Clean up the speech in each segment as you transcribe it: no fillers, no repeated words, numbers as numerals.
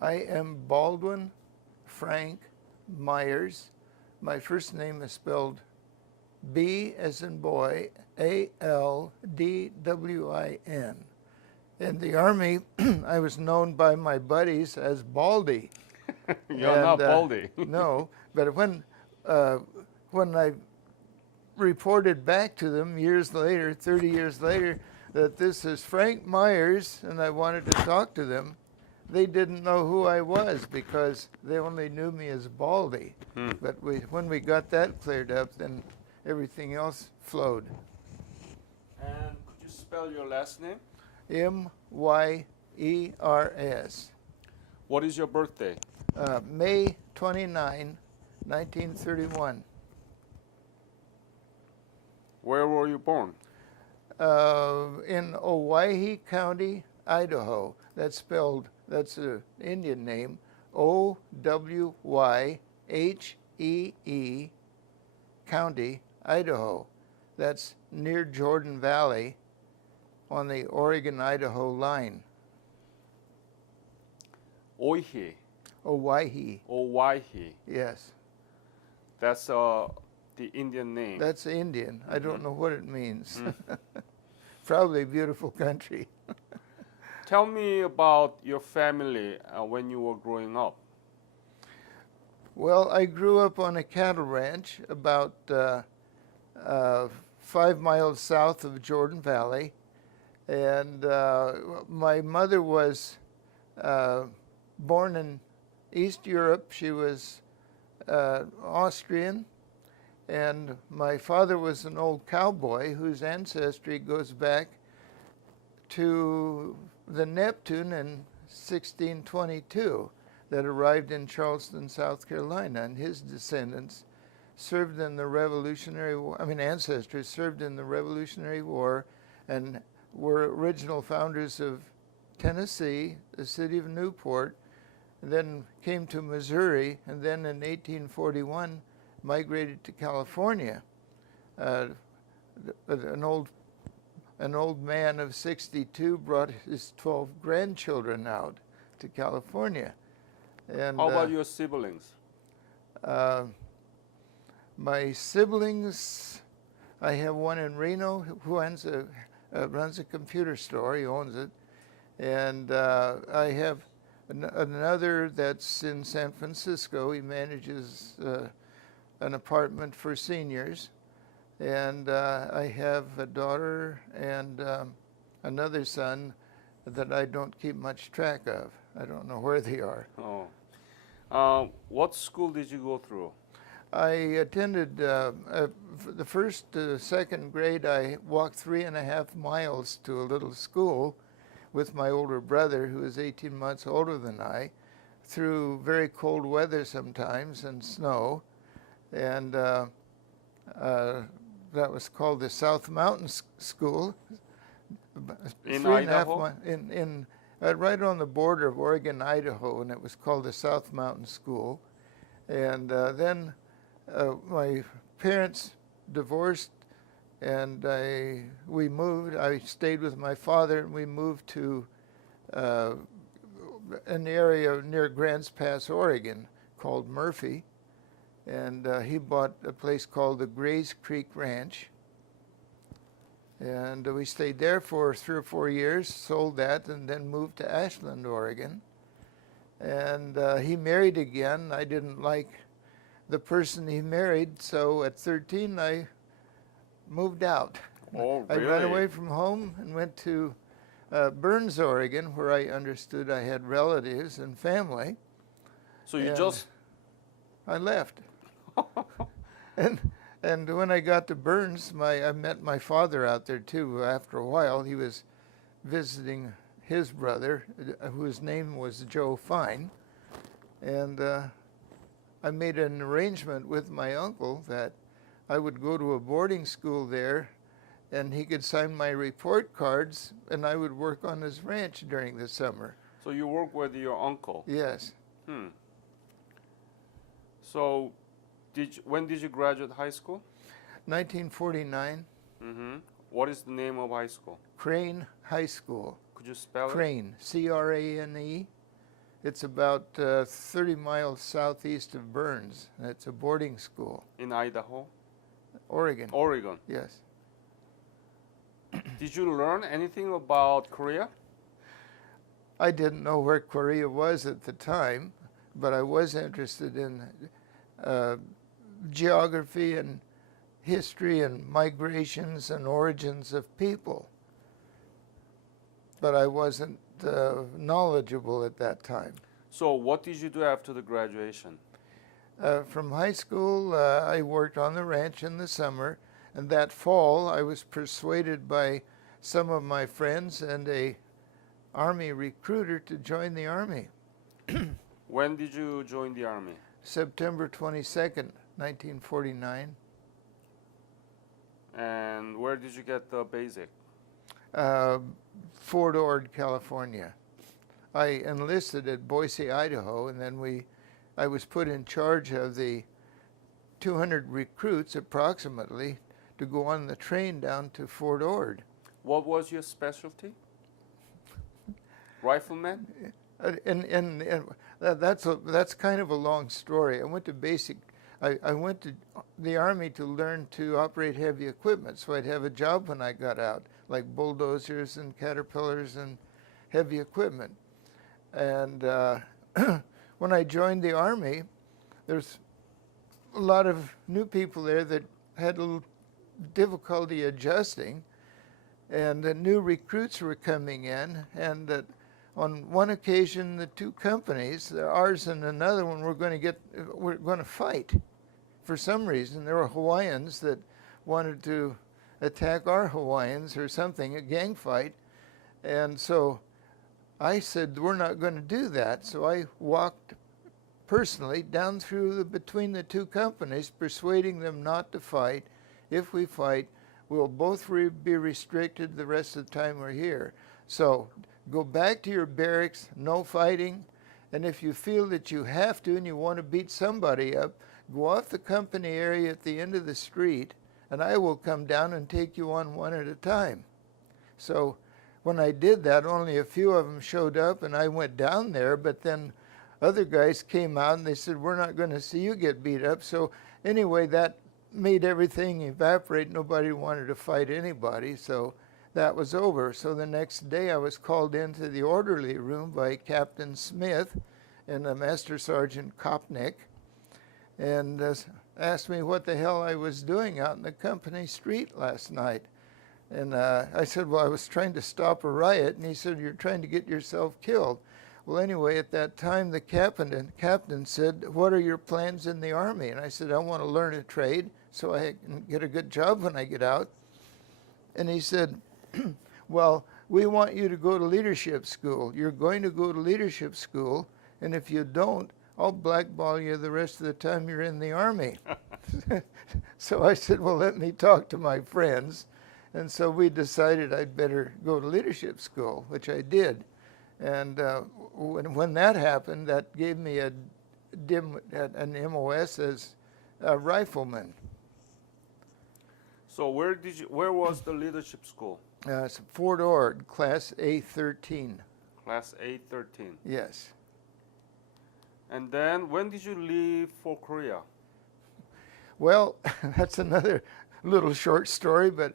I am Baldwin Frank Myers. My first name is spelled B as in boy, Aldwin. In the Army, I was known by my buddies as Baldy. You're not Baldy. No, but when I reported back to them years later, 30 years later, that this is Frank Myers, and I wanted to talk to them, they didn't know who I was because they only knew me as Baldy. But when we got that cleared up, then everything else flowed. And could you spell your last name? Myers. What is your birthday? May 29, 1931. Where were you born? In Owyhee County, Idaho. That's an Indian name, Owyhee County, Idaho. That's near Jordan Valley on the Oregon-Idaho line. Owyhee. Owyhee. Owyhee. Yes. That's the Indian name. That's Indian. I don't know what it means. Probably beautiful country. Tell me about your family when you were growing up. Well, I grew up on a cattle ranch about 5 miles south of Jordan Valley. And my mother was born in East Europe. She was Austrian. And my father was an old cowboy whose ancestry goes back to the Neptune in 1622 that arrived in Charleston, South Carolina. And his descendants served in the Revolutionary War, ancestors served in the Revolutionary War and were original founders of Tennessee, the city of Newport, then came to Missouri, and then in 1841 migrated to California. An old man of 62 brought his 12 grandchildren out to California. And how about your siblings? My siblings, I have one in Reno who runs a computer store. He owns it. And I have another that's in San Francisco. He manages an apartment for seniors. And I have a daughter and another son that I don't keep much track of. I don't know where they are. Oh. What school did you go through? I attended the first, second grade. I walked 3.5 miles to a little school with my older brother, who is 18 months older than I, through very cold weather sometimes and snow. And that was called the South Mountain School. In Idaho? Right on the border of Oregon, Idaho, and it was called the South Mountain School. And then my parents divorced, and we moved. I stayed with my father, and we moved to an area near Grants Pass, Oregon, called Murphy. And he bought a place called the Grays Creek Ranch. And we stayed there for 3 or 4 years, sold that, and then moved to Ashland, Oregon. And he married again. I didn't like the person he married, so at 13 I moved out. Oh, really? I ran away from home and went to Burns, Oregon, where I understood I had relatives and family. So you just... I left. And when I got to Burns, I met my father out there too. After a while, he was visiting his brother, whose name was Joe Fine. And I made an arrangement with my uncle that I would go to a boarding school there, and he could sign my report cards, and I would work on his ranch during the summer. So you work with your uncle? Yes. So when did you graduate high school? 1949. What is the name of high school? Crane High School. Could you spell it? Crane, C-R-A-N-E, It's about 30 miles southeast of Burns. And it's a boarding school. In Idaho? Oregon. Oregon. Yes. Did you learn anything about Korea? I didn't know where Korea was at the time, but I was interested in geography and history and migrations and origins of people. But I wasn't knowledgeable at that time. So what did you do after the graduation? From high school, I worked on the ranch in the summer, and that fall I was persuaded by some of my friends and a Army recruiter to join the Army. When did you join the Army? September 22nd, 1949. And where did you get the basic? Fort Ord, California. I enlisted at Boise, Idaho, and then I was put in charge of the 200 recruits approximately to go on the train down to Fort Ord. What was your specialty? Rifleman? And that's kind of a long story. I went to I went to the Army to learn to operate heavy equipment, so I'd have a job when I got out, like bulldozers and caterpillars and heavy equipment. And when I joined the Army, there's a lot of new people there that had a little difficulty adjusting, and the new recruits were coming in, and that on one occasion the two companies, ours and another one, were going to fight. For some reason, there were Hawaiians that wanted to attack our Hawaiians or something, a gang fight. And so I said, we're not going to do that. So I walked personally down through between the two companies, persuading them not to fight. If we fight, we'll both be restricted the rest of the time we're here. So go back to your barracks, no fighting. And if you feel that you have to and you want to beat somebody up, go off the company area at the end of the street, and I will come down and take you on one at a time. So when I did that, only a few of them showed up, and I went down there, but then other guys came out and they said, we're not going to see you get beat up. So anyway, that made everything evaporate. Nobody wanted to fight anybody, so that was over. So the next day I was called into the orderly room by Captain Smith and Master Sergeant Kopnick, and asked me what the hell I was doing out in the company street last night. And I said, well, I was trying to stop a riot. And he said, you're trying to get yourself killed. Well, anyway, at that time, the captain said, what are your plans in the Army? And I said, I want to learn a trade so I can get a good job when I get out. And he said, well, we want you to go to leadership school. You're going to go to leadership school, and if you don't, I'll blackball you the rest of the time you're in the Army. So I said, well, let me talk to my friends. And so we decided I'd better go to leadership school, which I did. And when that happened, that gave me an MOS as a rifleman. So where was the leadership school? It's Fort Ord, Class A13. Class A13. Yes. And then when did you leave for Korea? Well, that's another little short story, but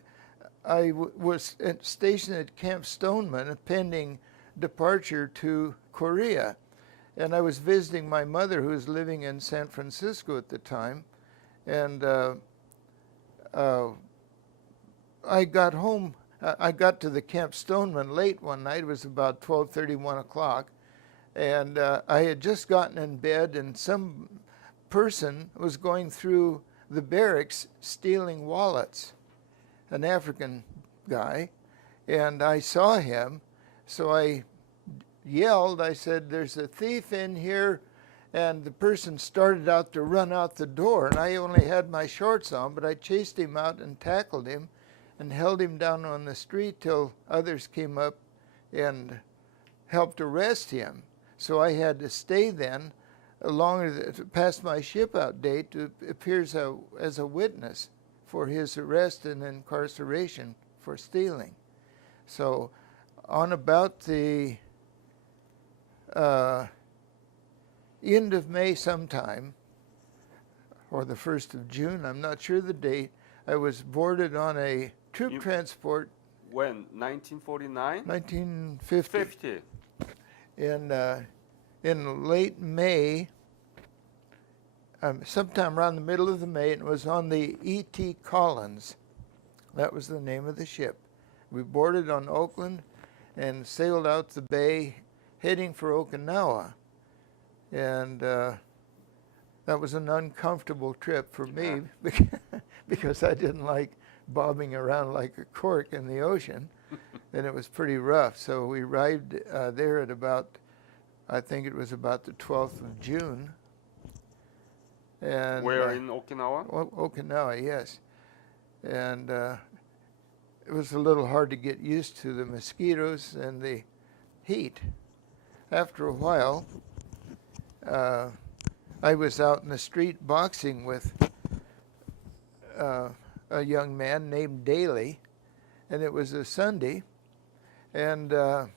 I was stationed at Camp Stoneman pending departure to Korea. And I was visiting my mother, who was living in San Francisco at the time. And I got home. I got to the Camp Stoneman late one night. It was about 12:30, 1 o'clock. And I had just gotten in bed, and some person was going through the barracks stealing wallets, an African guy. And I saw him, so I yelled. I said, there's a thief in here. And the person started out to run out the door, and I only had my shorts on, but I chased him out and tackled him and held him down on the street till others came up and helped arrest him. So I had to stay then past my ship-out date to appear as a witness for his arrest and incarceration for stealing. So on about the end of May sometime, or the 1st of June, I'm not sure the date, I was boarded on a troop You- transport, When? 1949? 1950. 50. In late May, sometime around the middle of the May, it was on the E.T. Collins. That was the name of the ship. We boarded on Oakland and sailed out the bay, heading for Okinawa. And that was an uncomfortable trip for me because I didn't like bobbing around like a cork in the ocean, and it was pretty rough. So we arrived there at about, I think it was about the 12th of June. And Where in Okinawa? Okinawa, yes. And it was a little hard to get used to the mosquitoes and the heat. After a while, I was out in the street boxing with a young man named Daly, and it was a Sunday, and the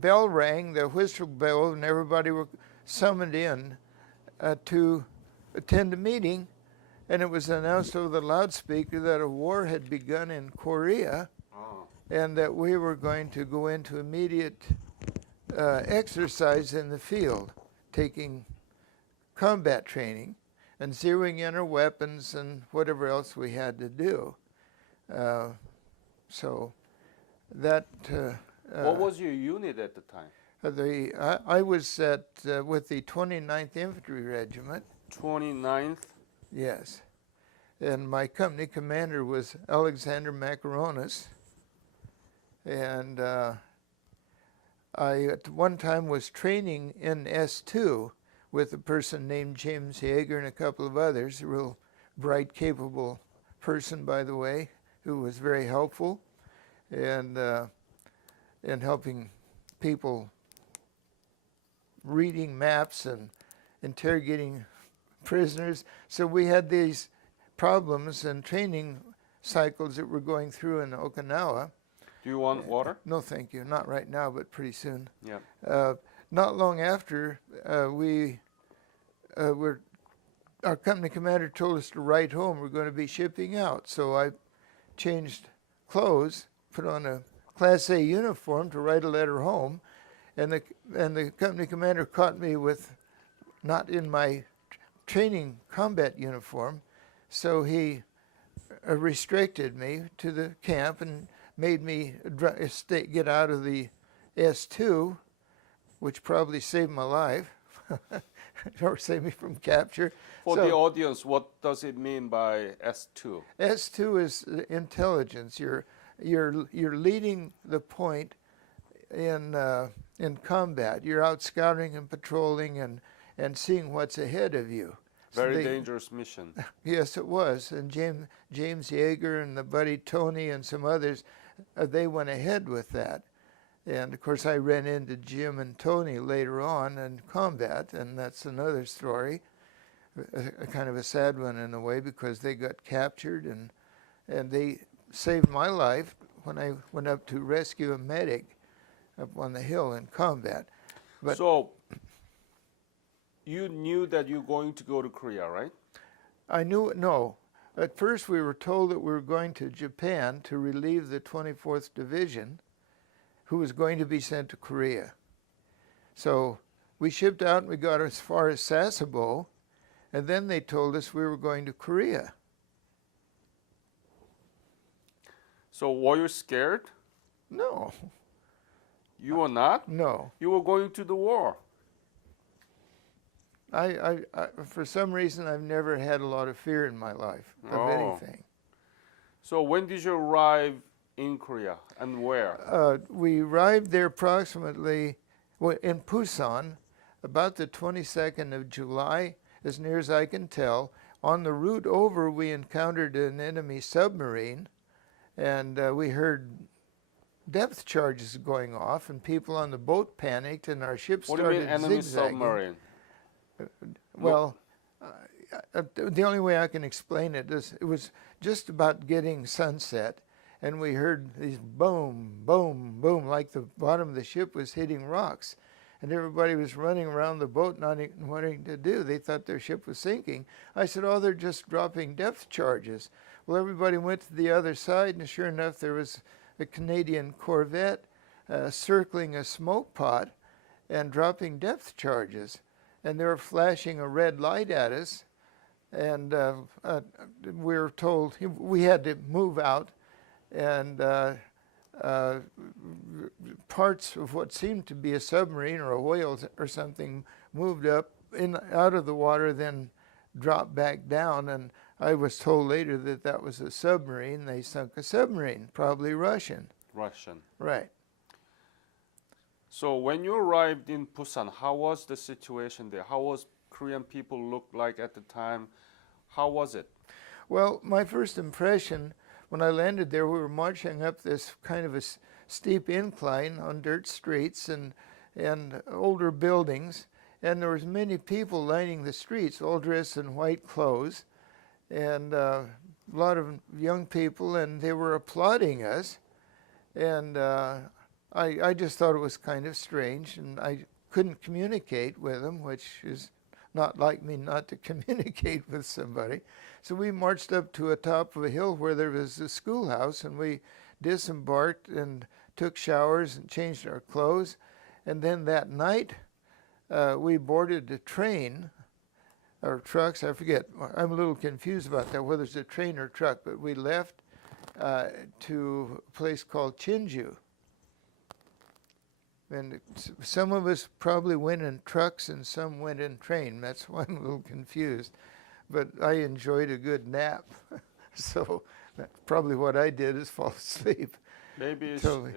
bell rang, the whistle bell, and everybody were summoned in to attend a meeting, and it was announced over the loudspeaker that a war had begun in Korea, and that we were going to go into immediate exercise in the field, taking combat training and zeroing in our weapons and whatever else we had to do. So that... what was your unit at the time? I was with the 29th Infantry Regiment. 29th? Yes. And my company commander was Alexander Macaronis. And I, at one time, was training in S2 with a person named James Yeager and a couple of others, a real bright, capable person, by the way, who was very helpful and in helping people reading maps and interrogating prisoners. So we had these problems and training cycles that we're going through in Okinawa. Do you want water? No, thank you. Not right now, but pretty soon. Yeah. Not long after, our company commander told us to write home. We're going to be shipping out. So I changed clothes, put on a Class A uniform to write a letter home, and the company commander caught me with not in my training combat uniform, so he restricted me to the camp and made me get out of the S2, which probably saved my life or saved me from capture. For the audience, what does it mean by S2? S2 is intelligence. You're leading the point in combat. You're out scouting and patrolling and seeing what's ahead of you. Very dangerous mission. Yes, it was. And James Yeager and the buddy Tony and some others, they went ahead with that. And of course, I ran into Jim and Tony later on in combat, and that's another story, a kind of a sad one in a way, because they got captured and they saved my life when I went up to rescue a medic up on the hill in combat. But so you knew that you're going to go to Korea, right? No. At first we were told that we were going to Japan to relieve the 24th Division, who was going to be sent to Korea. So we shipped out and we got as far as Sasebo, and then they told us we were going to Korea. So were you scared? No. You were not? No. You were going to the war. I for some reason, I've never had a lot of fear in my life of anything. So when did you arrive in Korea and where? We arrived there approximately in Busan about the 22nd of July, as near as I can tell. On the route over, we encountered an enemy submarine, and we heard depth charges going off, and people on the boat panicked, and our ship started zigzagging. What do you mean enemy submarine? Well, the only way I can explain it is it was just about getting sunset, and we heard these boom, boom, boom, like the bottom of the ship was hitting rocks. And everybody was running around the boat not knowing what to do. They thought their ship was sinking. I said, oh, they're just dropping depth charges. Well, everybody went to the other side, and sure enough, there was a Canadian corvette circling a smoke pot and dropping depth charges. And they were flashing a red light at us. And we were told we had to move out, and parts of what seemed to be a submarine or a whale or something moved up out of the water, then dropped back down. And I was told later that that was a submarine. They sunk a submarine, probably Russian. Russian. Right. So when you arrived in Busan, how was the situation there? How was Korean people look like at the time? How was it? Well, my first impression when I landed there, we were marching up this kind of a steep incline on dirt streets and older buildings, and there was many people lining the streets, all dressed in white clothes, and a lot of young people, and they were applauding us, and I just thought it was kind of strange, and I couldn't communicate with them, which is not like me not to communicate with somebody. So we marched up to the top of a hill where there was a schoolhouse, and we disembarked and took showers and changed our clothes. And then that night, we boarded a train, or trucks, I forget. I'm a little confused about that, whether it's a train or truck, but we left to a place called Chinju. And some of us probably went in trucks and some went in train. That's why I'm a little confused. But I enjoyed a good nap. So that's probably what I did is fall asleep. Maybe Totally.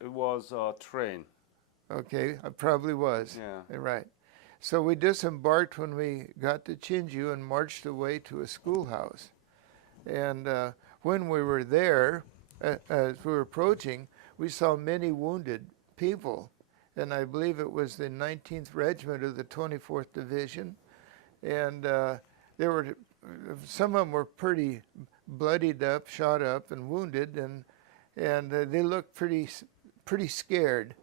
it was a train. Okay, I probably was. Yeah. Right. So we disembarked when we got to Chinju and marched away to a schoolhouse. And when we were there, as we were approaching, we saw many wounded people, and I believe it was the 19th Regiment of the 24th Division, and there were some of them were pretty bloodied up, shot up, and wounded, and they looked pretty scared.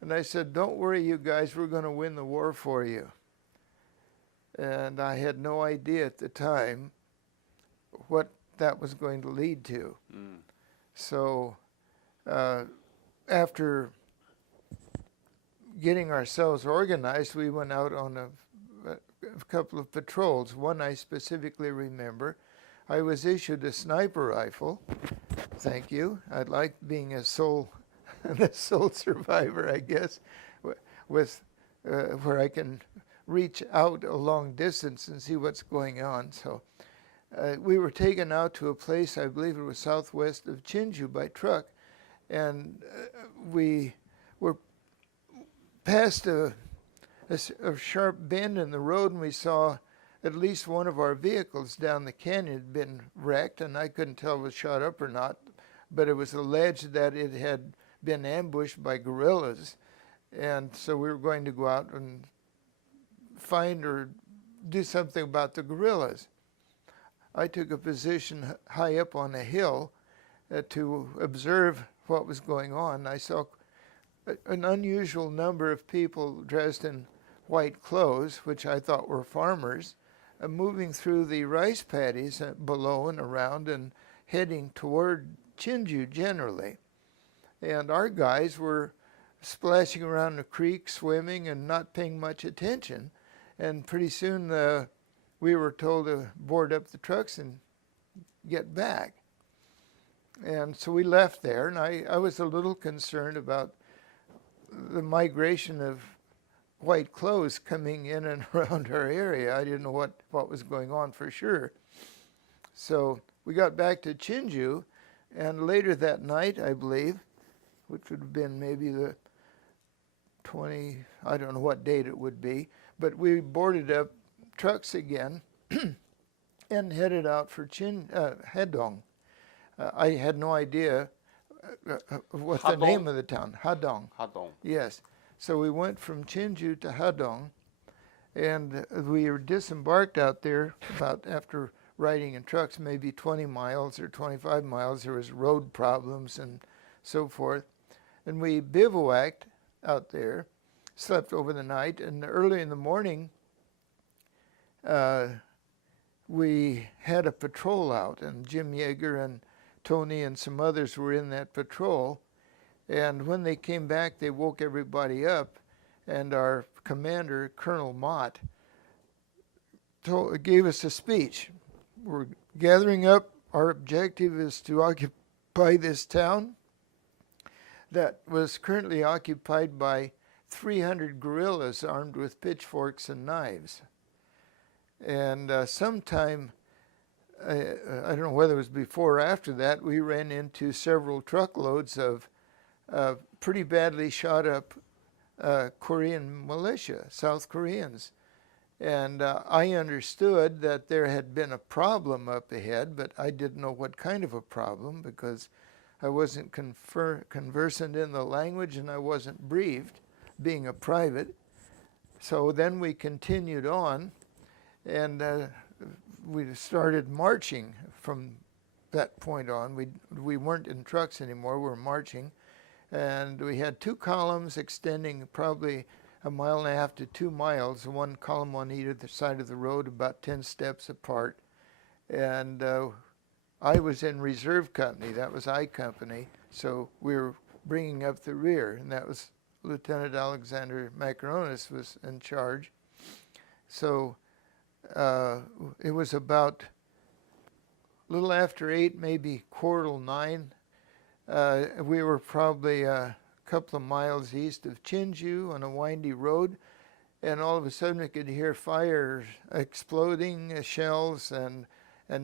And I said, "Don't worry, you guys, we're going to win the war for you." And I had no idea at the time what that was going to lead to. So after getting ourselves organized, we went out on a couple of patrols. One I specifically remember. I was issued a sniper rifle. Thank you. I like being a sole survivor, I guess, with where I can reach out a long distance and see what's going on. So we were taken out to a place, I believe it was southwest of Chinju, by truck, and we were past a sharp bend in the road, and we saw at least one of our vehicles down the canyon had been wrecked, and I couldn't tell if it was shot up or not, but it was alleged that it had been ambushed by guerrillas, and so we were going to go out and find or do something about the guerrillas. I took a position high up on a hill to observe what was going on. I saw an unusual number of people dressed in white clothes, which I thought were farmers, moving through the rice paddies below and around and heading toward Chinju generally. And our guys were splashing around the creek, swimming, and not paying much attention. And pretty soon we were told to board up the trucks and get back. And so we left there, and I was a little concerned about the migration of white clothes coming in and around our area. I didn't know what was going on for sure. So we got back to Chinju, and later that night, I believe, which would have been maybe the 20, I don't know what date it would be, but we boarded up trucks again and headed out for Hedong. I had no idea what the name of the town, Hadong. Hadong. Yes. So we went from Chinju to Hadong, and we were disembarked out there about after riding in trucks maybe 20 miles or 25 miles. There was road problems and so forth. And we bivouacked out there, slept over the night, and early in the morning, we had a patrol out, and Jim Yeager and Tony and some others were in that patrol. And when they came back, they woke everybody up, and our commander, Colonel Mott, gave us a speech. We're gathering up. Our objective is to occupy this town that was currently occupied by 300 guerrillas armed with pitchforks and knives. And sometime, I don't know whether it was before or after that, we ran into several truckloads of pretty badly shot up Korean militia, South Koreans. And I understood that there had been a problem up ahead, but I didn't know what kind of a problem because I wasn't conversant in the language and I wasn't briefed, being a private. So then we continued on, and we started marching from that point on. We weren't in trucks anymore, we were marching. And we had two columns extending probably 1.5 miles to 2 miles, one column on either side of the road, about 10 steps apart. And I was in reserve company, that was I company, so we were bringing up the rear, and that was Lieutenant Alexander Macaronis was in charge. So it was about a little after 8, maybe 8:45. We were probably a couple of miles east of Chinju on a windy road, and all of a sudden we could hear fire exploding, shells and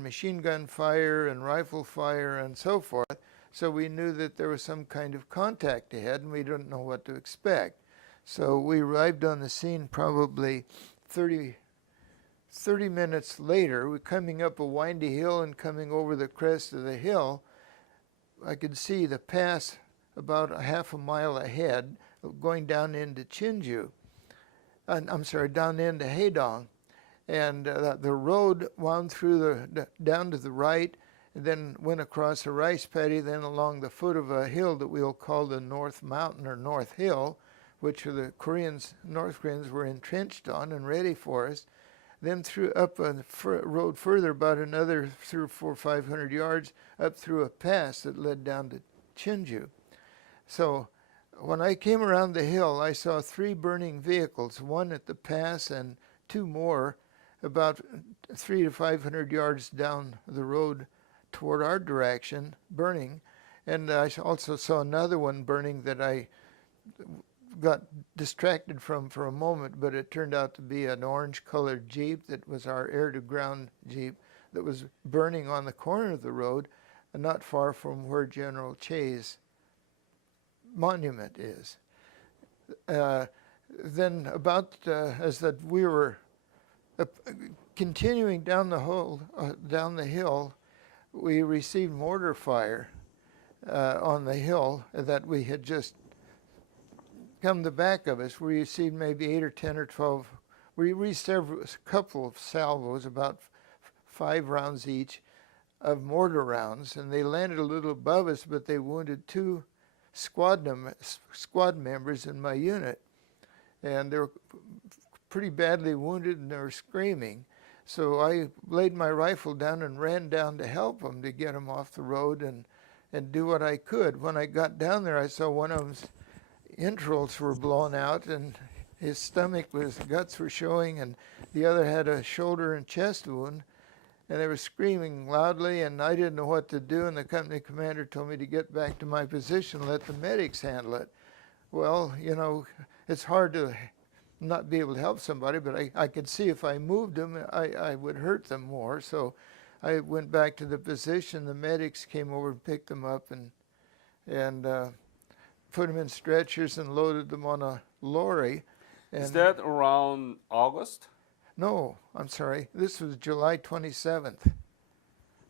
machine gun fire and rifle fire and so forth. So we knew that there was some kind of contact ahead, and we didn't know what to expect. So we arrived on the scene probably 30 minutes later. We're coming up a windy hill and coming over the crest of the hill. I could see the pass about a 1/2 mile ahead, going down into Chinju. I'm sorry, down into Haedong. And the road wound through down to the right, and then went across a rice paddy, then along the foot of a hill that we'll call the North Mountain or North Hill, which the North Koreans were entrenched on and ready for us. Then through up a road further, about another 300 or 400 or 500 yards, up through a pass that led down to Chinju. So when I came around the hill, I saw 3 burning vehicles, one at the pass and 2 more about 300 to 500 yards down the road toward our direction, burning. And I also saw another one burning that I got distracted from for a moment, but it turned out to be an orange-colored Jeep that was our air-to-ground Jeep that was burning on the corner of the road, not far from where General Che's monument is. Then about as that we were continuing down the hill, we received mortar fire on the hill that we had just come the back of us. We received maybe 8 or 10 or 12. We received a couple of salvos, about 5 rounds each, of mortar rounds, and they landed a little above us, but they wounded 2 squad members in my unit, and they were pretty badly wounded and they were screaming. So I laid my rifle down and ran down to help them, to get them off the road and do what I could. When I got down there, I saw one of them's entrails were blown out, and his stomach guts were showing, and the other had a shoulder and chest wound, and they were screaming loudly, and I didn't know what to do, and the company commander told me to get back to my position and let the medics handle it. Well, you know, it's hard to not be able to help somebody, but I could see if I moved them, I would hurt them more. So I went back to the position. The medics came over and picked them up and put them in stretchers and loaded them on a lorry. And is that around August? No, I'm sorry. This was July 27th.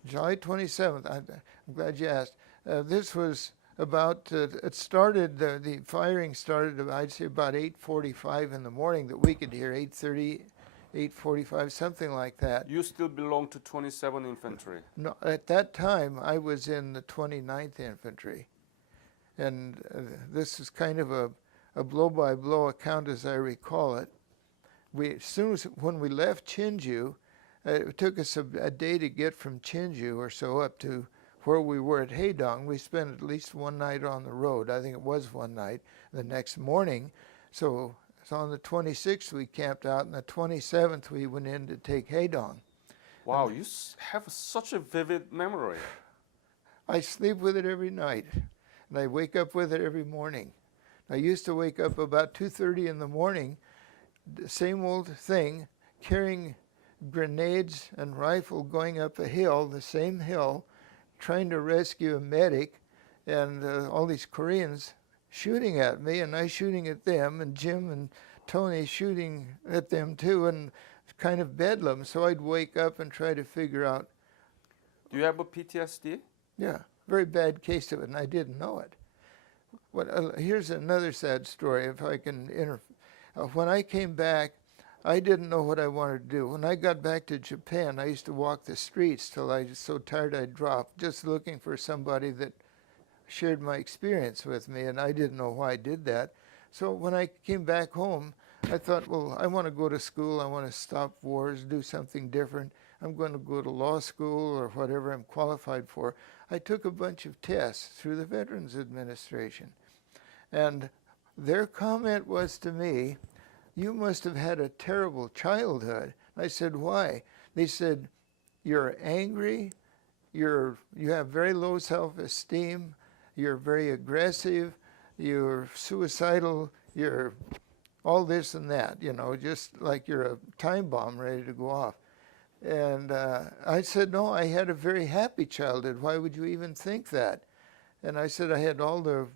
July 27th. I'm glad you asked. This was about, it started, the firing started, I'd say about 8:45 in the morning that we could hear, 8:30 8:45, something like that. You still belong to 27 Infantry. No, at that time, I was in the 29th Infantry. And this is kind of a blow-by-blow account as I recall it. When we left Chinju, it took us a day to get from Chinju or so up to where we were at Haedong. We spent at least one night on the road. I think it was one night. The next morning, so on the 26th we camped out, and the 27th we went in to take Haedong. Wow, you have such a vivid memory. I sleep with it every night, and I wake up with it every morning. I used to wake up about 2:30 in the morning, the same old thing, carrying grenades and rifle going up a hill, the same hill, trying to rescue a medic, and all these Koreans shooting at me, and I shooting at them, and Jim and Tony shooting at them too, and kind of bedlam. So I'd wake up and try to figure out. Do you have a PTSD? Yeah, very bad case of it, and I didn't know it. Here's another sad story, if I can when I came back, I didn't know what I wanted to do. When I got back to Japan, I used to walk the streets till I was so tired I'd drop, just looking for somebody that shared my experience with me, and I didn't know why I did that. So when I came back home, I thought, well, I want to go to school. I want to stop wars, do something different. I'm going to go to law school or whatever I'm qualified for. I took a bunch of tests through the Veterans Administration. And their comment was to me, you must have had a terrible childhood. I said, why? They said, you're angry, you have very low self-esteem, you're very aggressive, you're suicidal, you're all this and that, just like you're a time bomb ready to go off. And I said, no, I had a very happy childhood. Why would you even think that? And I said I had all the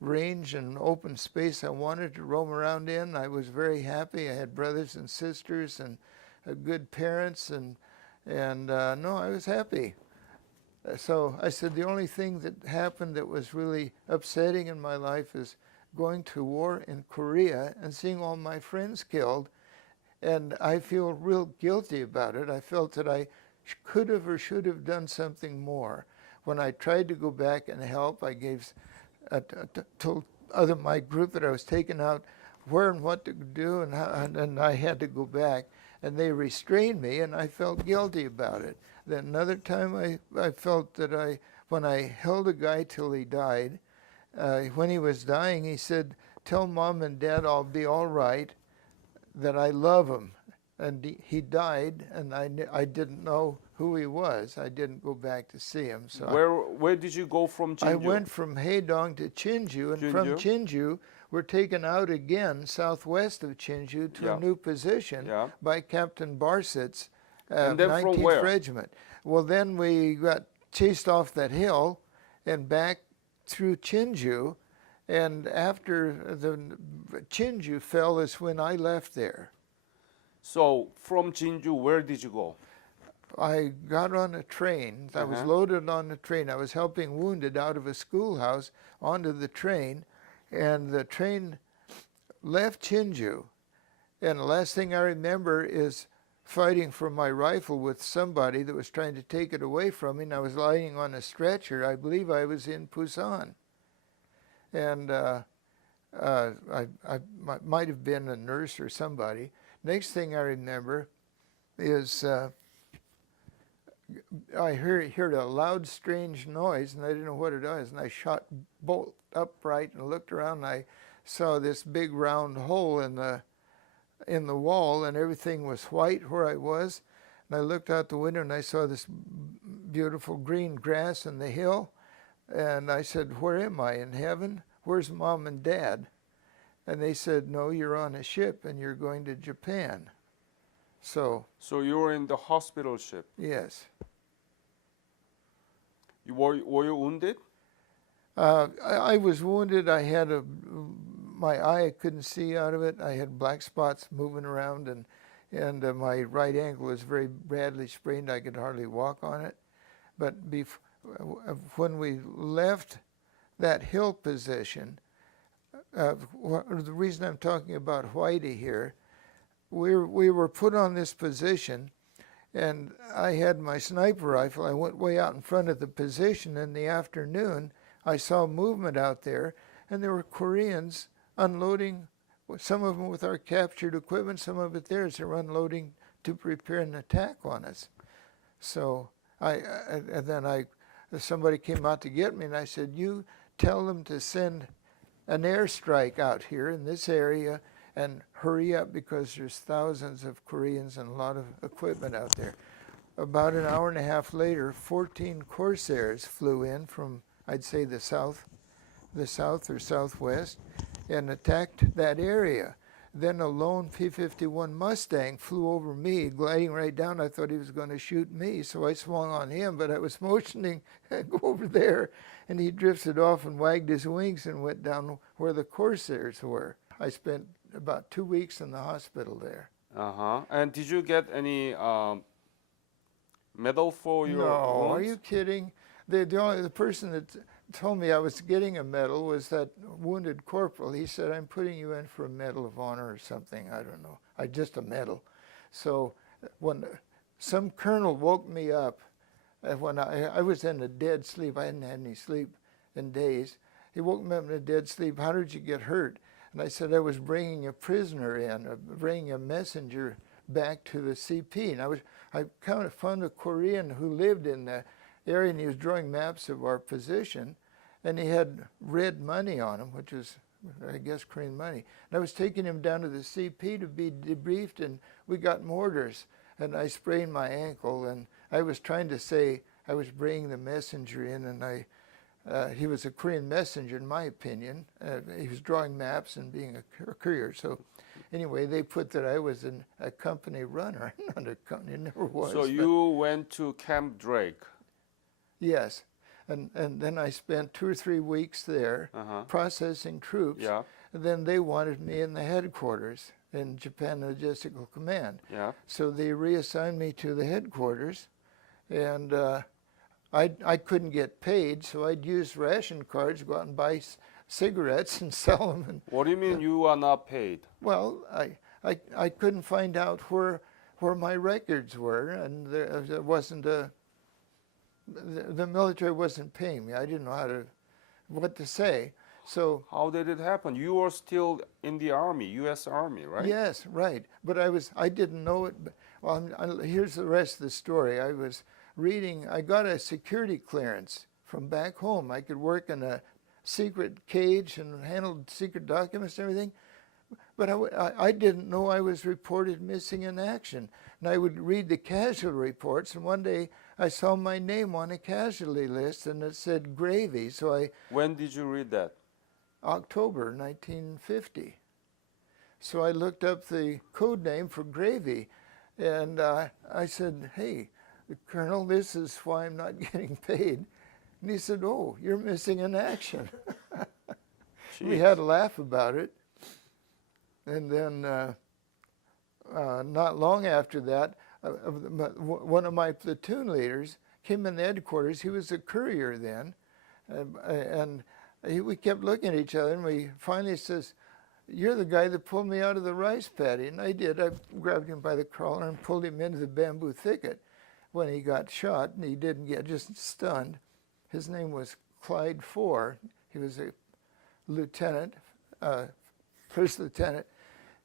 range and open space I wanted to roam around in. I was very happy. I had brothers and sisters and good parents, and no, I was happy. So I said the only thing that happened that was really upsetting in my life is going to war in Korea and seeing all my friends killed, and I feel real guilty about it. I felt that I could have or should have done something more. When I tried to go back and help, I told my group that I was taken out where and what to do, and I had to go back, and they restrained me, and I felt guilty about it. Then another time I felt that when I held a guy till he died, when he was dying, he said, tell Mom and Dad I'll be all right, that I love him. And he died, and I didn't know who he was. I didn't go back to see him. So where did you go from Jinju? I went from Haedong to Chinju, and from Chinju, we're taken out again southwest of Chinju to a new position by Captain Barsitz, 19th Regiment. Well, then we got chased off that hill and back through Chinju, and after the Chinju fell is when I left there. So from Jinju, where did you go? I got on a train. I was loaded on the train. I was helping wounded out of a schoolhouse onto the train, and the train left Chinju. And the last thing I remember is fighting for my rifle with somebody that was trying to take it away from me, and I was lying on a stretcher. I believe I was in Busan. And I might have been a nurse or somebody. Next thing I remember is I heard a loud, strange noise, and I didn't know what it was. And I shot bolt upright and looked around, and I saw this big round hole in the wall, and everything was white where I was. And I looked out the window, and I saw this beautiful green grass in the hill. And I said, where am I, in heaven? Where's Mom and Dad? And they said, no, you're on a ship and you're going to Japan. So you were in the hospital ship? Yes. Were you wounded? I was wounded. I had my eye, I couldn't see out of it. I had black spots moving around, and my right ankle was very badly sprained. I could hardly walk on it. But when we left that hill position, the reason I'm talking about Whitey here, we were put on this position, and I had my sniper rifle. I went way out in front of the position. In the afternoon, I saw movement out there, and there were Koreans unloading, some of them with our captured equipment, some of it theirs. They were unloading to prepare an attack on us. So somebody came out to get me, and I said, "You tell them to send an airstrike out here in this area and hurry up, because there's thousands of Koreans and a lot of equipment out there." About an hour and a half later, 14 Corsairs flew in from, I'd say, the south or southwest, and attacked that area. Then a lone P-51 Mustang flew over me, gliding right down. I thought he was going to shoot me, so I swung on him, but I was motioning, go over there, and he drifted off and wagged his wings and went down where the Corsairs were. I spent about 2 weeks in the hospital there. And did you get any medal for your No, wounds? are you kidding? The person that told me I was getting a medal was that wounded corporal. He said, "I'm putting you in for a Medal of Honor or something." I don't know. Just a medal. So when some colonel woke me up, when I was in a dead sleep, I hadn't had any sleep in days. He woke me up in a dead sleep. "How did you get hurt?" And I said, "I was bringing a prisoner in, bringing a messenger back to the CP." And I kind of found a Korean who lived in the area, and he was drawing maps of our position, and he had red money on him, which was, I guess, Korean money. And I was taking him down to the CP to be debriefed, and we got mortars, and I sprained my ankle, and I was trying to say I was bringing the messenger in, and he was a Korean messenger, in my opinion. He was drawing maps and being a courier. So anyway, they put that I was a company runner. Not a company, never was. So you went to Camp Drake? Yes. And then I spent 2 or 3 weeks there processing troops. Yeah. And then they wanted me in the headquarters in Japan Logistical Command. Yeah. So they reassigned me to the headquarters, and I couldn't get paid, so I'd use ration cards, go out and buy cigarettes and sell them. And, What do you mean you are not paid? well, I couldn't find out where my records were, and there wasn't the military wasn't paying me. I didn't know what to say. So How did it happen? You were still in the Army, U.S. Army, right? yes, right. But I didn't know it. Well, here's the rest of the story. I was reading. I got a security clearance from back home. I could work in a secret cage and handle secret documents and everything. But I didn't know I was reported missing in action. And I would read the casualty reports, and one day I saw my name on a casualty list, and it said Gravy. So When did you read that? October 1950. So I looked up the code name for Gravy, and I said, "Hey, Colonel, this is why I'm not getting paid." And he said, "Oh, you're missing in action." We had a laugh about it. And then not long after that, one of my platoon leaders came in the headquarters. He was a courier then, and we kept looking at each other, and we finally says, "You're the guy that pulled me out of the rice paddy." And I did. I grabbed him by the collar and pulled him into the bamboo thicket when he got shot, and he didn't get, just stunned. His name was Clyde Four. He was a lieutenant, first lieutenant.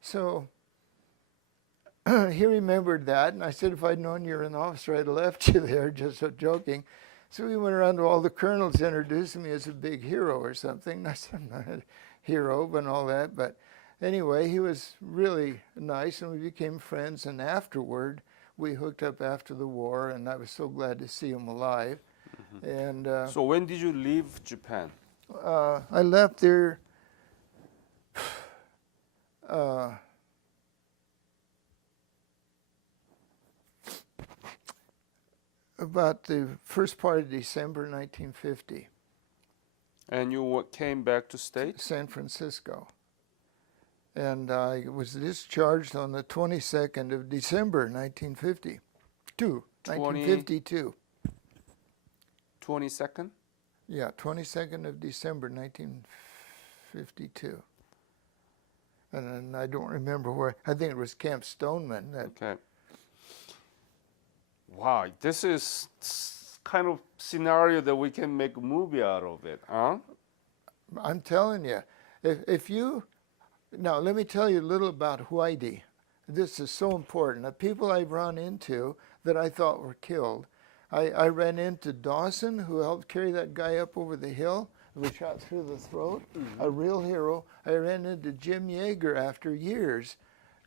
So he remembered that, and I said, "If I'd known you were an officer, I'd have left you there," just joking. So we went around to all the colonels introducing me as a big hero or something. And I said, "I'm not a hero," and all that. But anyway, he was really nice, and we became friends. And afterward, we hooked up after the war, and I was so glad to see him alive. And So when did you leave Japan? I left there about the first part of December 1950, And you came back to state? San Francisco. And I was discharged on the 22nd of December 1952. 1952. 22nd? Yeah, 22nd of December 1952. and I don't remember where. I think it was Camp Stoneman. Okay. Wow, this is kind of scenario that we can make a movie out of it, huh? I'm telling you, if you now let me tell you a little about Hawaii. This is so important. The people I've run into that I thought were killed. I ran into Dawson, who helped carry that guy up over the hill, who was shot through the throat, a real hero. I ran into Jim Yeager after years,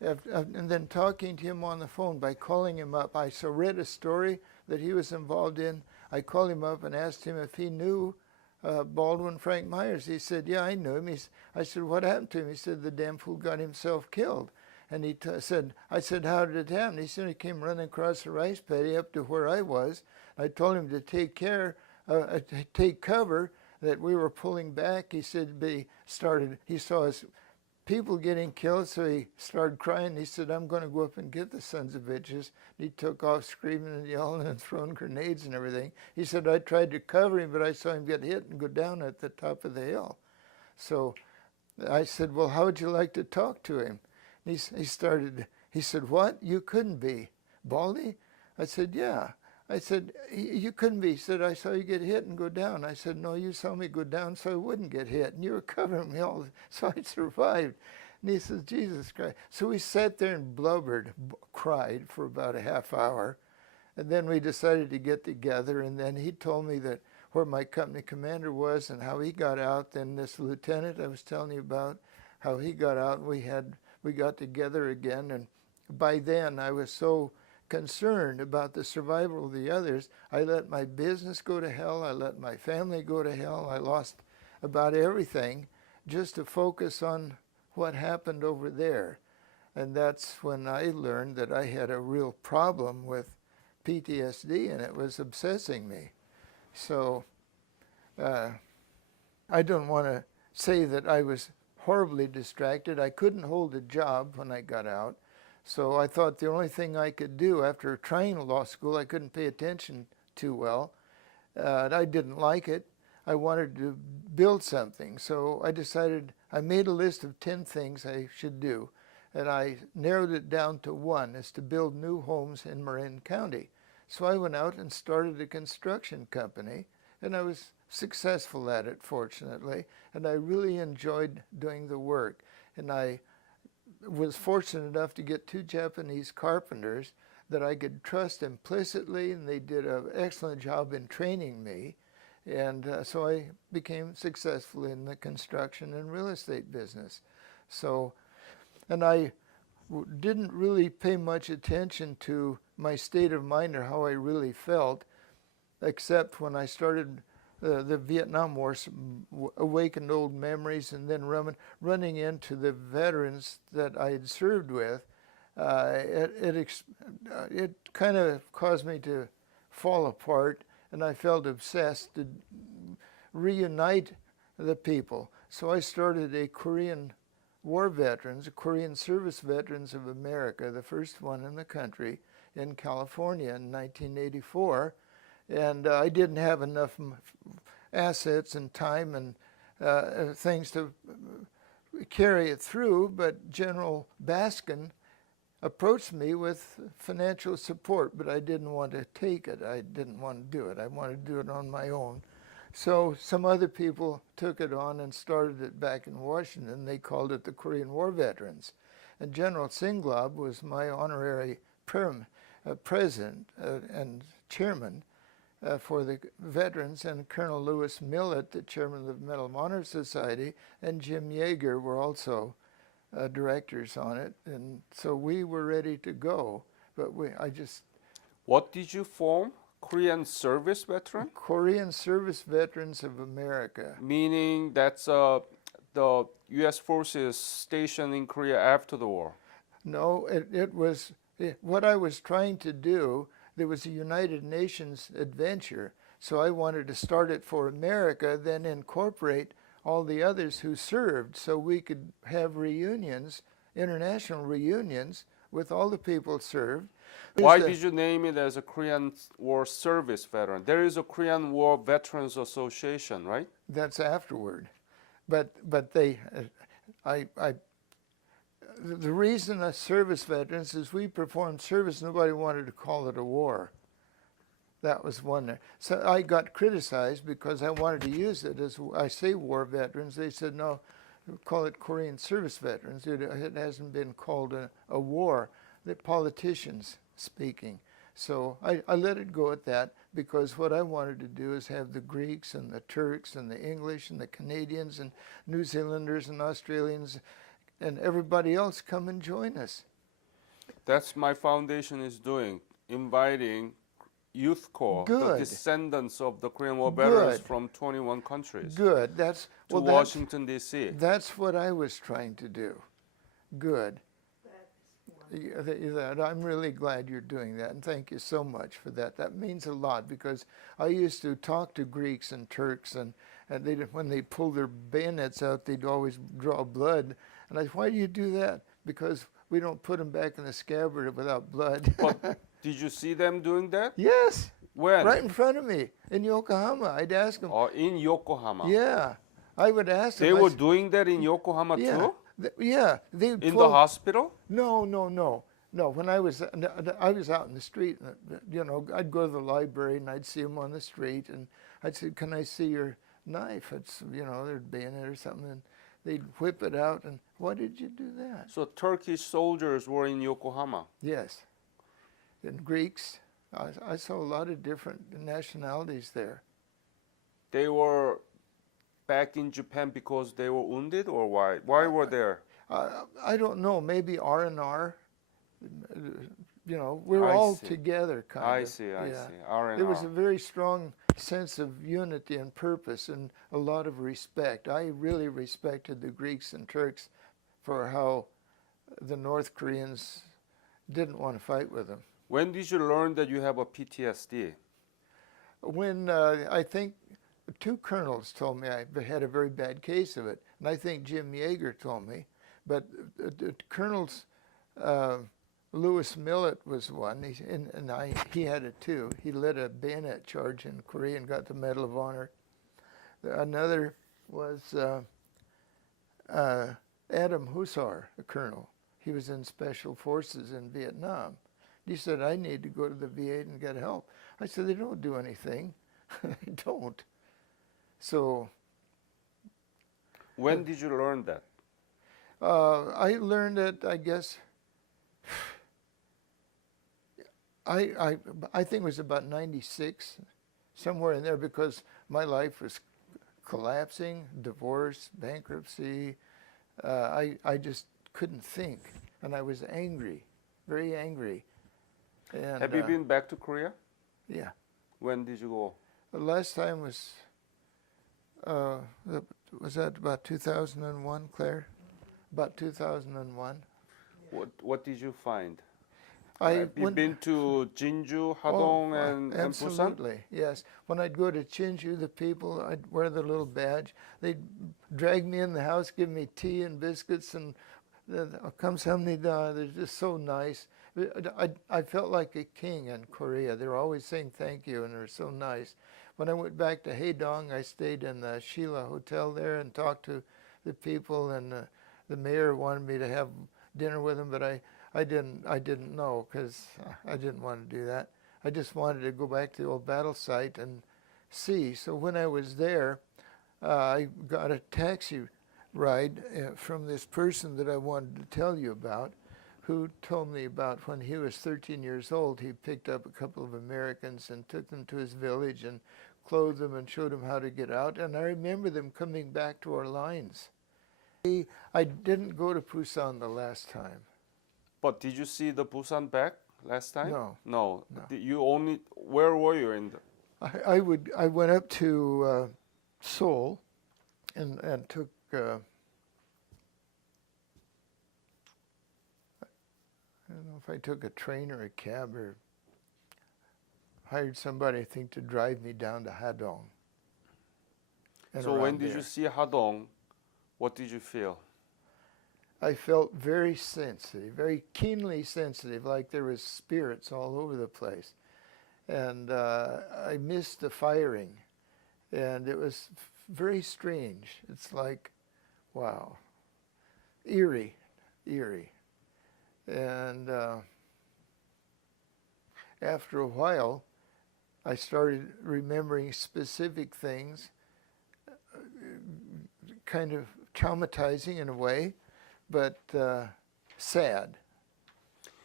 and then talking to him on the phone by calling him up. I read a story that he was involved in. I called him up and asked him if he knew Baldwin Frank Myers. He said, yeah, I knew him. I said, what happened to him? He said, the damn fool got himself killed. And he said, I said, how did it happen? He said he came running across the rice paddy up to where I was. I told him to take cover, that we were pulling back. He said he saw his people getting killed, so he started crying. He said, I'm going to go up and get the sons of bitches. He took off screaming and yelling and throwing grenades and everything. He said, I tried to cover him, but I saw him get hit and go down at the top of the hill. So I said, well, how would you like to talk to him? He said, what? You couldn't be Baldy? I said, yeah. I said, you couldn't be. He said, I saw you get hit and go down. I said, no, you saw me go down so I wouldn't get hit. And you were covering me all, so I survived. And he says, Jesus Christ. So we sat there and blubbered, cried for about a half hour. And then we decided to get together. And then he told me that where my company commander was and how he got out. Then this lieutenant I was telling you about, how he got out. And we got together again. And by then I was so concerned about the survival of the others. I let my business go to hell. I let my family go to hell. I lost about everything just to focus on what happened over there. And that's when I learned that I had a real problem with PTSD, and it was obsessing me. So I don't want to say that I was horribly distracted. I couldn't hold a job when I got out. So I thought the only thing I could do after trying law school, I couldn't pay attention too well. I didn't like it. I wanted to build something. So I decided, I made a list of 10 things I should do. And I narrowed it down to one, is to build new homes in Marin County. So I went out and started a construction company, and I was successful at it, fortunately. And I really enjoyed doing the work. And I was fortunate enough to get 2 Japanese carpenters that I could trust implicitly, and they did an excellent job in training me. And so I became successful in the construction and real estate business. So, and I didn't really pay much attention to my state of mind or how I really felt, except when I started the Vietnam War awakened old memories, and then running into the veterans that I had served with. It kind of caused me to fall apart, and I felt obsessed to reunite the people. So I started a Korean War Veterans, Korean Service Veterans of America, the first one in the country, in California in 1984. And I didn't have enough assets and time and things to carry it through, but General Baskin approached me with financial support, but I didn't want to take it. I didn't want to do it. I wanted to do it on my own. So some other people took it on and started it back in Washington. They called it the Korean War Veterans. And General Singlaub was my honorary president and chairman for the veterans, and Colonel Lewis Millett, the chairman of the Medal of Honor Society, and Jim Yeager were also directors on it. And so we were ready to go, but What did you form? Korean Service Veteran? Korean Service Veterans of America. Meaning that's the U.S. forces stationed in Korea after the war? No, it was what I was trying to do. There was a United Nations adventure, so I wanted to start it for America, then incorporate all the others who served, so we could have reunions, international reunions, with all the people served. Why did you name it as a Korean War Service Veteran? There is a Korean War Veterans Association, right? That's afterward, but the reason us service veterans is we performed service. Nobody wanted to call it a war. That was one there. So I got criticized because I wanted to use it as I say war veterans. They said, no, call it Korean service veterans. It hasn't been called a war. The politicians speaking. So I let it go at that because what I wanted to do is have the Greeks and the Turks and the English and the Canadians and New Zealanders and Australians and everybody else come and join us. That's my foundation is doing, inviting Youth Corps, the Good. descendants of the Korean War veterans Good. from 21 countries Good. to Washington, D.C. That's what I was trying to do. Good. I'm really glad you're doing that, and thank you so much for that. That means a lot because I used to talk to Greeks and Turks, and when they pulled their bayonets out, they'd always draw blood. And I said, why do you do that? Because we don't put them back in the scabbard without blood. But did you see them doing that? Yes. When? Right in front of me in Yokohama. I'd ask them. Or in Yokohama? Yeah. I would ask them. They were doing that in Yokohama yeah. too? Yeah. In the hospital? No. When I was out in the street, I'd go to the library and I'd see them on the street, and I'd say, "Can I see your knife?" It's there'd be in it or something, and they'd whip it out. And why did you do that? So Turkish soldiers were in Yokohama. Yes, and Greeks. I saw a lot of different nationalities there. They were back in Japan because they were wounded, or why? Why were there? I don't know. Maybe R&R. We're I all see. together, kind of. I see. R&R. There was a very strong sense of unity and purpose and a lot of respect. I really respected the Greeks and Turks for how the North Koreans didn't want to fight with them. When did you learn that you have a PTSD? When I think two colonels told me I had a very bad case of it, and I think Jim Yeager told me, but the colonels, Lewis Millett was one, he had it too. He led a bayonet charge in Korea and got the Medal of Honor. Another was Adam Hussar, a colonel. He was in Special Forces in Vietnam. He said, I need to go to the VA and get help. I said, they don't do anything. They don't. So. When did you learn that? I learned it, I guess, I think it was about 96, somewhere in there, because my life was collapsing, divorce, bankruptcy. I just couldn't think, and I was angry, very angry. And, have you been back to Korea? Yeah. When did you go? The last time was that about 2001, Claire? About 2001. What did you find? Have you been to Jinju, Hadong, and Busan? Absolutely, yes. When I'd go to Jinju, the people, I'd wear the little badge. They'd drag me in the house, give me tea and biscuits, and 감사합니다. They're just so nice. I felt like a king in Korea. They were always saying thank you, and they were so nice. When I went back to Haedong, I stayed in the Sheila Hotel there and talked to the people, and the mayor wanted me to have dinner with him, but I didn't know because I didn't want to do that. I just wanted to go back to the old battle site and see. So when I was there, I got a taxi ride from this person that I wanted to tell you about, who told me about when he was 13 years old, he picked up a couple of Americans and took them to his village and clothed them and showed them how to get out. And I remember them coming back to our lines. I didn't go to Busan the last time. But did you see the Busan back last time? No. No. You only. Where were you in the? I went up to Seoul, and took. I don't know if I took a train or a cab or hired somebody, I think, to drive me down to Hadong. So when did you see Hadong? What did you feel? I felt very sensitive, very keenly sensitive, like there was spirits all over the place. And I missed the firing, and it was very strange. It's like, wow, eerie, eerie. And after a while, I started remembering specific things, kind of traumatizing in a way, but sad.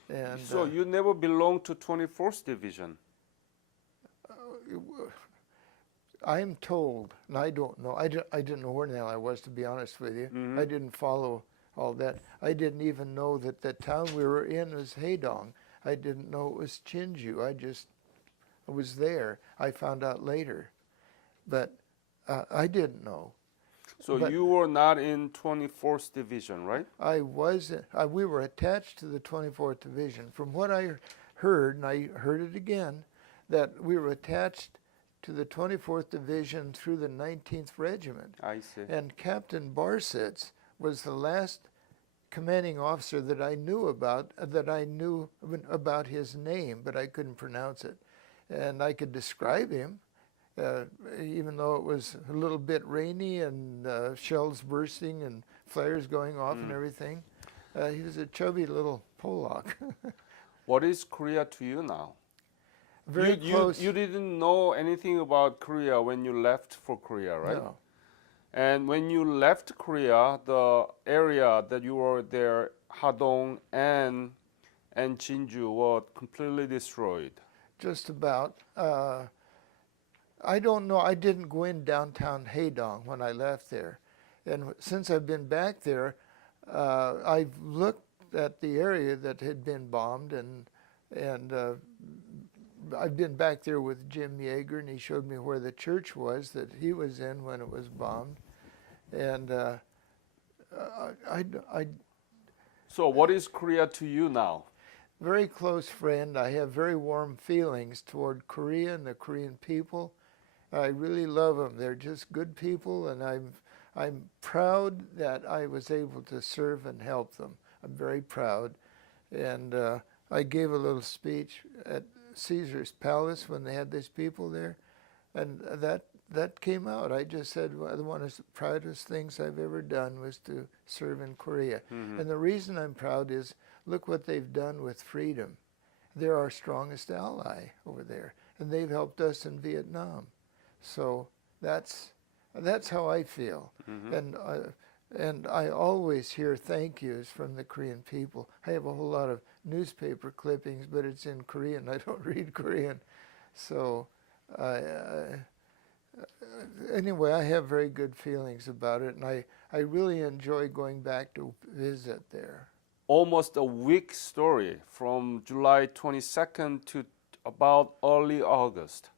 And So you never belonged to 24th Division. I'm told, and I don't know, I didn't know where the hell I was, to be honest with you. Mhm. I didn't follow all that. I didn't even know that the town we were in was Haedong. I didn't know it was Chinju. I was there. I found out later. But I didn't know. So But you were not in 24th Division, right? We were attached to the 24th Division. From what I heard, and I heard it again, that we were attached to the 24th Division through the 19th Regiment. I see. And Captain Barsitz was the last commanding officer that I knew about his name, but I couldn't pronounce it. And I could describe him, even though it was a little bit rainy and shells bursting and flares going off and everything. He was a chubby little Polak. What is Korea to you now? Very close. You didn't know anything about Korea when you left for Korea, right? No. And when you left Korea, the area that you were there, Hadong and Jinju, were completely destroyed. Just about. I don't know. I didn't go in downtown Haedong when I left there. And since I've been back there, I've looked at the area that had been bombed, and I've been back there with Jim Yeager, and he showed me where the church was that he was in when it was bombed. And So what is Korea to you now? very close friend. I have very warm feelings toward Korea and the Korean people. I really love them. They're just good people, and I'm proud that I was able to serve and help them. I'm very proud. And I gave a little speech at Caesar's Palace when they had these people there, and that came out. I just said one of the proudest things I've ever done was to serve in Korea. Mm-hmm. And the reason I'm proud is, look what they've done with freedom. They're our strongest ally over there, and they've helped us in Vietnam. So that's how I feel. Mm-hmm. And I always hear thank yous from the Korean people. I have a whole lot of newspaper clippings, but it's in Korean. I don't read Korean. So anyway, I have very good feelings about it, and I really enjoy going back to visit there. Almost a week story from July 22nd to about early August.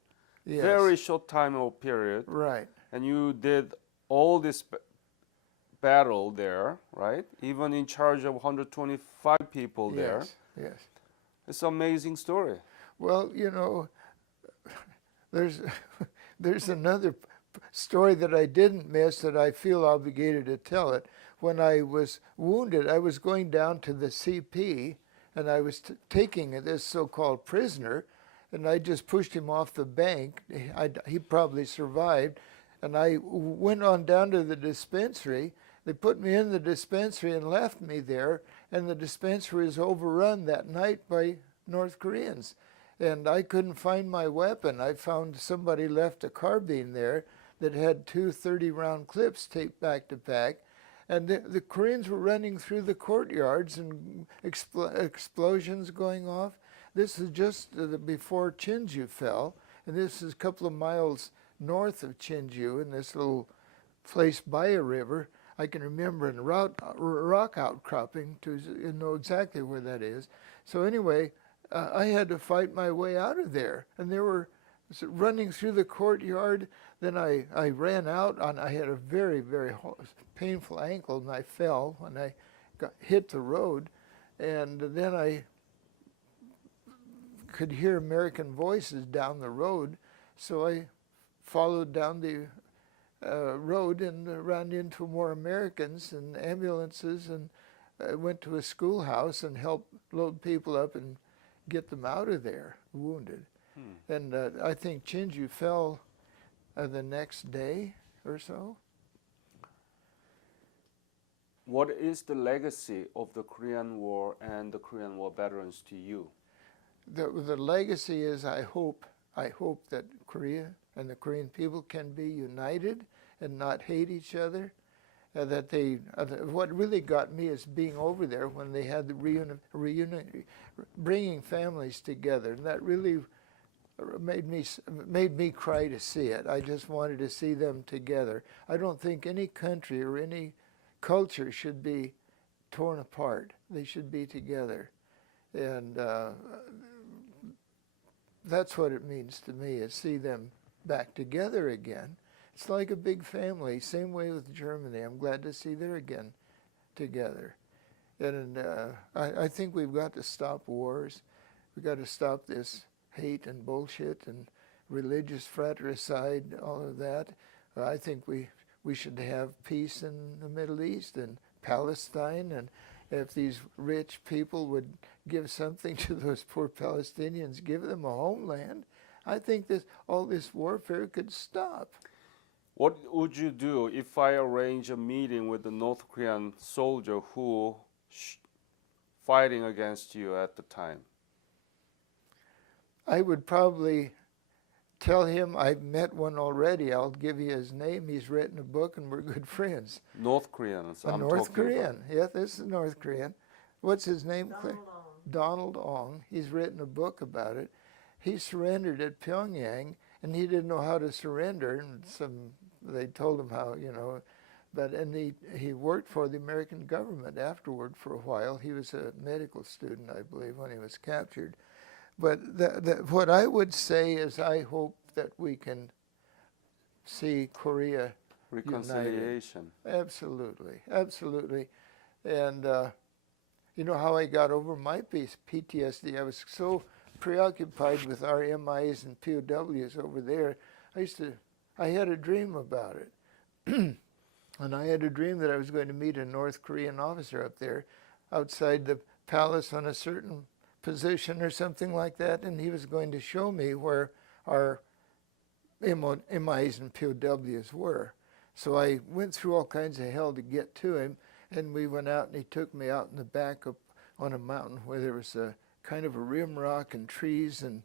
Yes. Very short time or period. Right. And you did all this battle there, right? Even in charge of 125 people there. Yes. It's an amazing story. Well, you know, there's another story that I didn't miss that I feel obligated to tell it. When I was wounded, I was going down to the CP, and I was taking this so-called prisoner, and I just pushed him off the bank. He probably survived, and I went on down to the dispensary. They put me in the dispensary and left me there, and the dispensary was overrun that night by North Koreans. And I couldn't find my weapon. I found somebody left a carbine there that had two 30-round clips taped back to back. And the Koreans were running through the courtyards and explosions going off. This is just before Chinju fell, and this is a couple of miles north of Chinju in this little place by a river. I can remember a rock outcropping to know exactly where that is. So anyway, I had to fight my way out of there, and they were running through the courtyard. Then I ran out, and I had a very, very painful ankle, and I fell when I hit the road. And then I could hear American voices down the road, so I followed down the road and ran into more Americans and ambulances, and went to a schoolhouse and helped load people up and get them out of there, wounded. And I think Chinju fell the next day or so. What is the legacy of the Korean War and the Korean War veterans to you? The legacy is I hope that Korea and the Korean people can be united and not hate each other. That they, what really got me is being over there when they had the reunion, bringing families together, and that really made me cry to see it. I just wanted to see them together. I don't think any country or any culture should be torn apart. They should be together, and that's what it means to me, is see them back together again. It's like a big family. Same way with Germany. I'm glad to see they're again together. And I think we've got to stop wars. We've got to stop this hate and bullshit and religious fratricide, all of that. I think we should have peace in the Middle East and Palestine. And if these rich people would give something to those poor Palestinians, give them a homeland, I think all this warfare could stop. What would you do if I arrange a meeting with the North Korean soldier who fighting against you at the time? I would probably tell him I've met one already. I'll give you his name. He's written a book, and we're good friends. North Koreans. A North Korean. Yeah, this is North Korean. What's his name? Donald Ong. He's written a book about it. He surrendered at Pyongyang, and he didn't know how to surrender. And they told him how, and he worked for the American government afterward for a while. He was a medical student, I believe, when he was captured. But what I would say is I hope that we can see Korea reconciliation. United. Absolutely, absolutely. And you know how I got over my PTSD? I was so preoccupied with our MIs and POWs over there. I had a dream about it. And I had a dream that I was going to meet a North Korean officer up there outside the palace on a certain position or something like that, and he was going to show me where our MIs and POWs were. So I went through all kinds of hell to get to him, and we went out, and he took me out in the back up on a mountain where there was a kind of a rim rock and trees and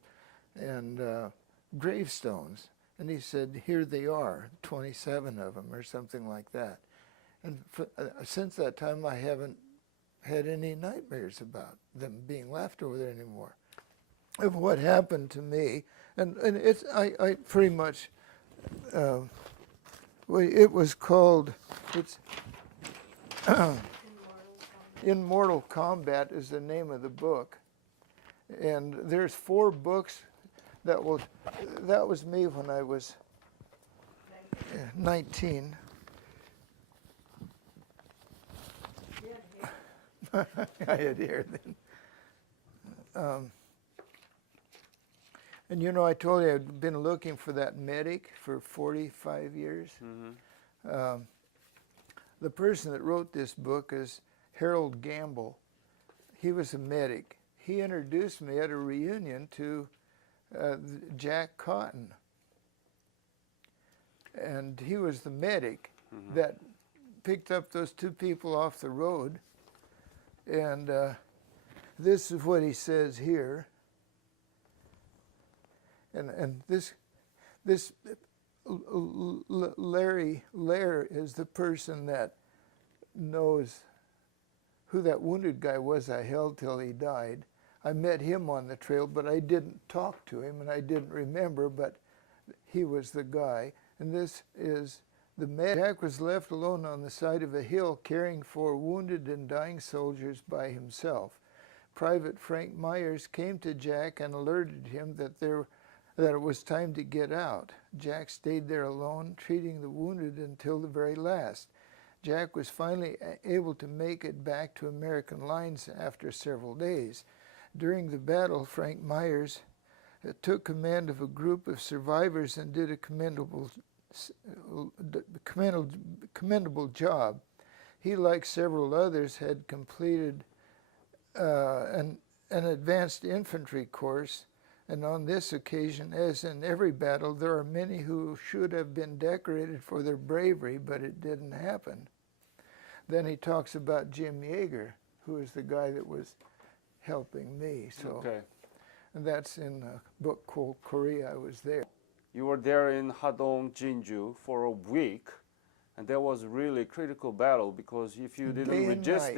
gravestones. And he said, here they are, 27 of them or something like that. And since that time, I haven't had any nightmares about them being left over there anymore. Of what happened to me, and it's I pretty much, it was called, it's In Mortal Kombat is the name of the book. And there's 4 books that was me when I was 19. I had hair then. And I told you I'd been looking for that medic for 45 years. Mm-hmm. The person that wrote this book is Harold Gamble. He was a medic. He introduced me at a reunion to Jack Cotton. And he was the medic that picked up those 2 people off the road. And this is what he says here. And this Larry Lair is the person that knows who that wounded guy was I held till he died. I met him on the trail, but I didn't talk to him, and I didn't remember, but he was the guy. And this is the man. Jack was left alone on the side of a hill caring for wounded and dying soldiers by himself. Private Frank Myers came to Jack and alerted him that it was time to get out. Jack stayed there alone, treating the wounded until the very last. Jack was finally able to make it back to American lines after several days. During the battle, Frank Myers took command of a group of survivors and did a commendable job. He, like several others, had completed an advanced infantry course, and on this occasion, as in every battle, there are many who should have been decorated for their bravery, but it didn't happen. then he talks about Jim Yeager, who is the guy that was helping me. So Okay. and that's in a book called Korea. I was there. You were there in Hadong, Jinju for a week, and that was really a critical battle because if you Day didn't and resist night.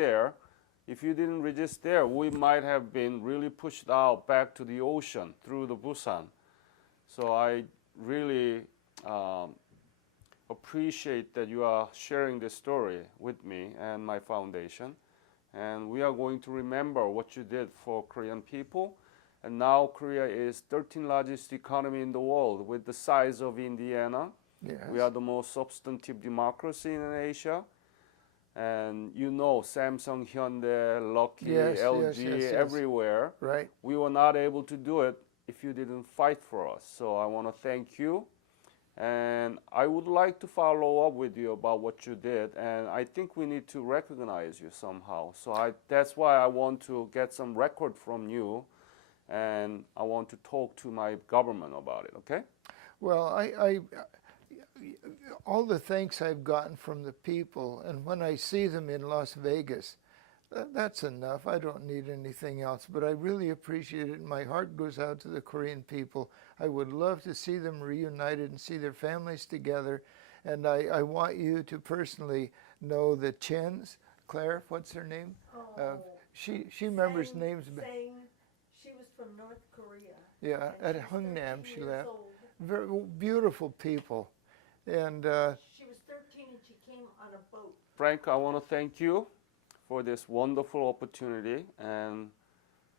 there, we might have been really pushed out back to the ocean through the Busan. So I really appreciate that you are sharing this story with me and my foundation. And we are going to remember what you did for Korean people. And now Korea is 13th largest economy in the world with the size of Indiana. Yes. We are the most substantive democracy in Asia. And you know, Samsung, Hyundai, Lucky, Yes, LG, yes. everywhere. Right. We were not able to do it if you didn't fight for us. So I want to thank you. And I would like to follow up with you about what you did. And I think we need to recognize you somehow. So that's why I want to get some record from you. And I want to talk to my government about it, okay? Well, all the thanks I've gotten from the people, and when I see them in Las Vegas, that's enough. I don't need anything else, but I really appreciate it. My heart goes out to the Korean people. I would love to see them reunited and see their families together. And I want you to personally know the Chens. Claire, what's her name? She remembers names. She was from North Korea. Yeah, and at she's Hungnam 13 she years left. old. Very beautiful people. And She was 13 and she came on a boat. Frank, I want to thank you for this wonderful opportunity. And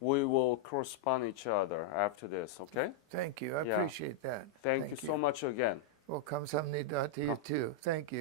we will correspond each other after this, okay? thank you. I Yeah. appreciate that. Thank you so much again. Well, kamsahamnida to you too. Thank you.